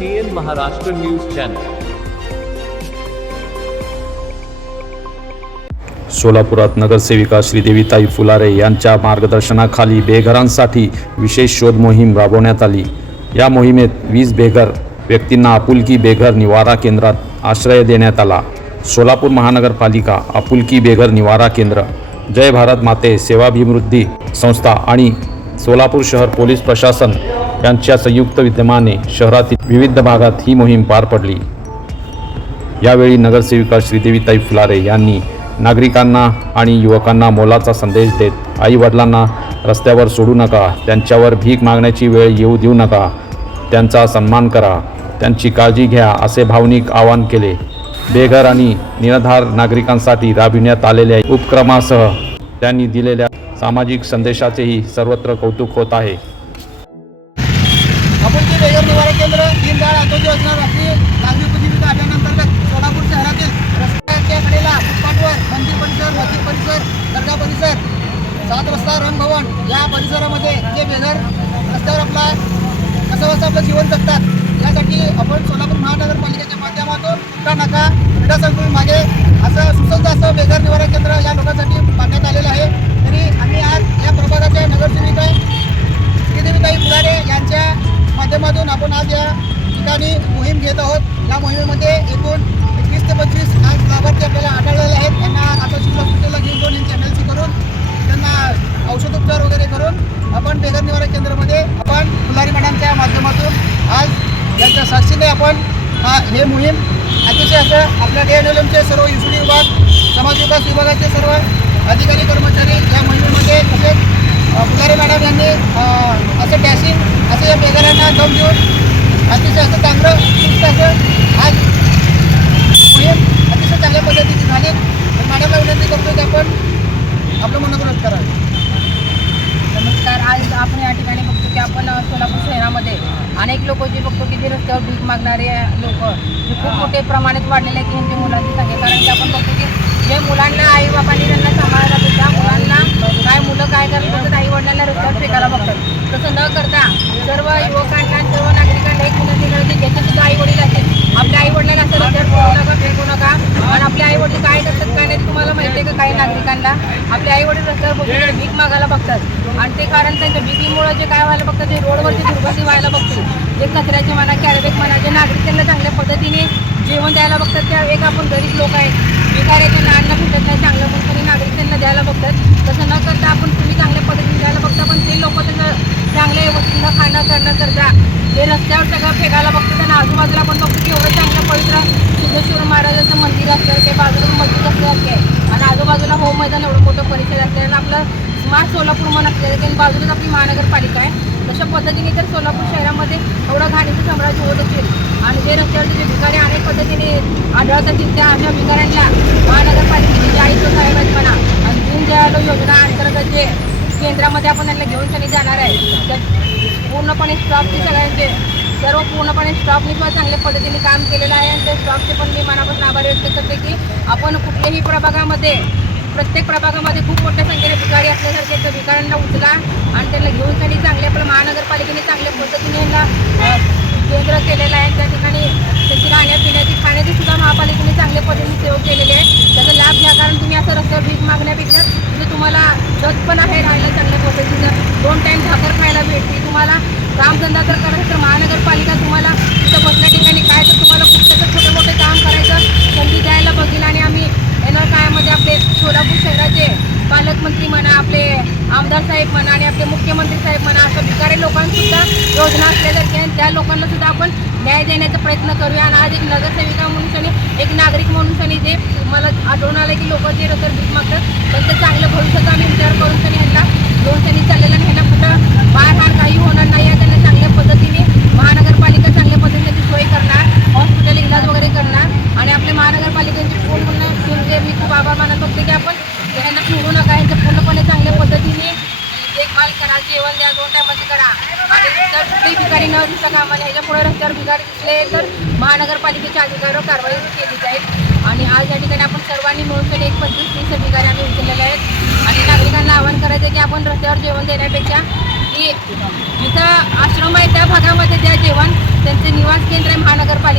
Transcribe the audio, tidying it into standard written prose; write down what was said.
TN Maharashtra news channel. सोलापुरात नगरसेविका श्रीदेवीताई फुलारे यांच्या मार्गदर्शनाखाली बेघरांसाठी विशेष शोध मोहीम राबवण्यात आली. या मोहिमेत 20 बेघर व्यक्तींना आपुलकी बेघर निवारा केंद्रात आश्रय देण्यात आला. सोलापूर महानगरपालिका आपुलकी बेघर निवारा केंद्र, जय भारत माते सेवाभिवृद्धी संस्था आणि सोलापूर शहर पोलीस प्रशासन यांच्या संयुक्त विद्यमाने शहरातील विविध भागात ही मोहीम पार पडली. यावेळी नगरसेविका श्रीदेवीताई फुलारे यांनी नागरिकांना आणि युवकांना मोलाचा संदेश देत आई वडिलांना रस्त्यावर सोडू नका, त्यांच्यावर भीक मागण्याची वेळ येऊ देऊ नका, त्यांचा सन्मान करा, त्यांची काळजी घ्या असे भावनिक आवाहन केले. बेघर आणि निराधार नागरिकांसाठी राबविण्यात आलेल्या उपक्रमासह त्यांनी दिलेल्या सामाजिक संदेशाचेही सर्वत्र कौतुक होत आहे. आपुलकी बेघर निवारा केंद्र दीनदयाळ अंत्योदय योजना राष्ट्रीय नागरी उपजीविका अभियानांतर्गत सोलापूर शहरातील रस्त्याच्या कडेला फुटपाथवर मंदिर परिसर, मस्जिद परिसर, दर्गा परिसर, 7 रस्ता, रंगभवन या परिसरामध्ये जे बेघर रस्त्यावर कसं आपलं जीवन जगतात यासाठी आपण सोलापूर महानगरपालिकेच्या माध्यमातून नका क्रीडा संकुल मागे असं सुसज्ज असं बेघर निवारा केंद्र या लोकांसाठी बांधण्यात आलेलं आहे. तरी आम्ही आज या प्रभागाच्या नगरसेविका श्रीदेवीताई फुलारे यांच्या माध्यमातून आपण आज या ठिकाणी मोहीम घेत आहोत. या मोहिमेमध्ये एकूण 20 ते 25 आज लाभार्थी आपल्याला आढळलेले आहेत. त्यांना आता सिव्हिल हॉस्पिटलला घेऊन जाऊन यांची MLC करून त्यांना औषधोपचार वगैरे करून आपण बेघर निवारा केंद्रामध्ये आपण फुलारी मॅडमच्या माध्यमातून आज यांच्या साक्षीने आपण हे मोहीम अतिशय असं आपल्या DNLMचे सर्व UCD विभाग, समाज विकास विभागाचे सर्व अधिकारी कर्मचारी या मोहिमेमध्ये तसेच फुलारी मॅडम यांनी असं डॅशिंग असं या बेघरांना दम देऊन अतिशय असं चांगलं सुस्त असं आज मोहीम अतिशय चांगल्या पद्धतीची झाली. मॅडमला विनंती करतो की आपण आपलं मनोगत करावं. नमस्कार. आज आपण या ठिकाणी बघतो की आपण सोलापूर शहरामध्ये अनेक लोक जे बघतो की जे रस्त्यावर भीक मागणारे लोक जे खूप मोठे प्रमाणात वाढलेले आहेत की यांच्या मुलांची संख्या. कारण की आपण बघतो की जे मुलांना आईबापांनी त्यांना सांभाळायला जातो त्या मुलांना मुलं काय करतात आई वडिलांना रस्त्यावर फेकायला बघतात. तसं न करता सर्व युवकांना सर्व नागरिकांना एक विनंती करते ज्याचे सुद्धा आई वडील असेल आपल्या आई वडिलांना असं रस्त्यावर फेकू नका. आणि आपले आई वडील काय करतात काय नाही तुम्हाला माहिती आहे का? काही नागरिकांना आपले आई वडील रस्त्यावर बघून भीक मागायला बघतात आणि ते कारण त्यांच्या भीकीमुळे जे काय व्हायला बघतात ते रोडवरची दुर्गती व्हायला बघतील. जे कचऱ्याचे म्हणा, कॅरेबॅग म्हणा, जे नागरिक त्यांना चांगल्या पद्धतीने जेवण द्यायला बघतात त्या एक आपण गरीब लोक आहेत भिकाऱ्याच्या लहानला भेटत नाही चांगलं पण तरी नागरिक त्यांना द्यायला बघतात. तसं न करता आपण तुम्ही चांगल्या पद्धतीने द्यायला बघता पण ते लोक त्यांना चांगल्या व्यवस्थित खाणं करणं करता ते रस्त्यावर सगळं फेकायला बघतात. आणि आजूबाजूला आपण बघतो की एवढं चांगलं पवित्र सिद्धेश्वर महाराजांचं मंदिर असतं ते बाजूला मस्जिद असले असते आणि आजूबाजूला होम मैदान एवढं मोठं परिसर असते आणि आपलं स्मार्ट सोलापूर मन असलेलं त्यांनी बाजूलाच आपली महानगरपालिका आहे. तशा पद्धतीने तर सोलापूर शहरामध्ये एवढं घाणीचं साम्राज्य होत असेल आणि जे रस्त्यावरचे जे भिकारी अनेक पद्धतीने आढळत असतील त्या अशा भिकाऱ्यांना महानगरपालिकेचे जे आयुक्त साहेब आहेत म्हणा आणि दीनदयाळ योजना अंतर्गत जे केंद्रामध्ये आपण त्यांना घेऊन त्यांनी जाणार आहे त्या पूर्णपणे स्टॉपचे सगळ्यांचे सर्व पूर्णपणे स्टॉपने किंवा चांगल्या पद्धतीने काम केलेलं आहे. आणि त्या स्टॉपचे पण मी मनापासून आभार व्यक्त करते की आपण कुठल्याही प्रभागामध्ये प्रत्येक प्रभागामध्ये खूप मोठ्या संख्येने भिकारी असल्यासारखे त्या भिकाऱ्यांना उचला आणि त्यांना घेऊन त्यांनी चांगल्या आपल्या महानगरपालिकेने चांगल्या पद्धतीने यांना केंद्र केलेलं आहे. त्या ठिकाणी त्याची राहण्यापिण्याची खाण्याची सुद्धा महापालिकेने चांगल्या पद्धतीने सेवा केलेली आहे. त्याचा लाभ घ्या कारण तुम्ही असं रस्त्यावर भीक मागण्यापेक्षा म्हणजे तुम्हाला छत पण आहे राहायला चांगल्या पद्धतीचं 2 टाईम भाकर खायला भेटते. तुम्हाला कामधंदा जर करायचं तर महानगरपालिका तुम्हाला तिथं बसल्या ठिकाणी काय तर तुम्हाला कुठलं छोटे मोठे काम करायचं संधी द्यायला बघेल. आणि आम्ही येणार काळामध्ये आपले सोलापूर शहराचे पालकमंत्री म्हणा, आपले आमदार साहेब म्हणा आणि आपले मुख्यमंत्री साहेब म्हणा अशा भिकारी लोकांसुद्धा योजना असल्यासारख्या आणि त्या लोकांना सुद्धा आपण न्याय देण्याचा प्रयत्न करूया. आणि आज एक नगरसेविका म्हणून आणि एक नागरिक म्हणून जे मला आढळून आलं की लोक जे रस्त्यावर भीक मागतात त्यांचं चांगलं भविष्याचा आम्ही विचार करून ह्यांना घेऊन त्यांनी चाललेला आणि ह्यांना कुठं मारहाण काही होणार नाही आहे. त्यांना चांगल्या पद्धतीने महानगरपालिका चांगल्या पद्धतीने सोय करणार, हॉस्पिटल इलाज वगैरे करणार आणि आपल्या महानगरपालिकेची पूर्ण जे मी खूप आभार मानत बघते की आपण ह्यांना सोडू नका. यांचं पूर्णपणे चांगल्या पद्धतीने देखभाल करा, जेवण द्या, 2 टायमाचं करा आणि जर कुठेही भिकारी न दिसता कामा नये. ह्याच्या पुढे रस्त्यावर भिकारी दिसले तर महानगरपालिकेच्या अधिकाऱ्यावर कारवाई केली जाईल. आणि आज या ठिकाणी आपण सर्वांनी मिळून एक 25-30 अधिकारी आम्ही उचललेले आहेत आणि नागरिकांना आवाहन करायचं की आपण रस्त्यावर जेवण देण्यापेक्षा की जिथं आश्रम आहे त्या भागामध्ये द्या जेवण त्यांचे निवास केंद्र आहे महानगरपालिका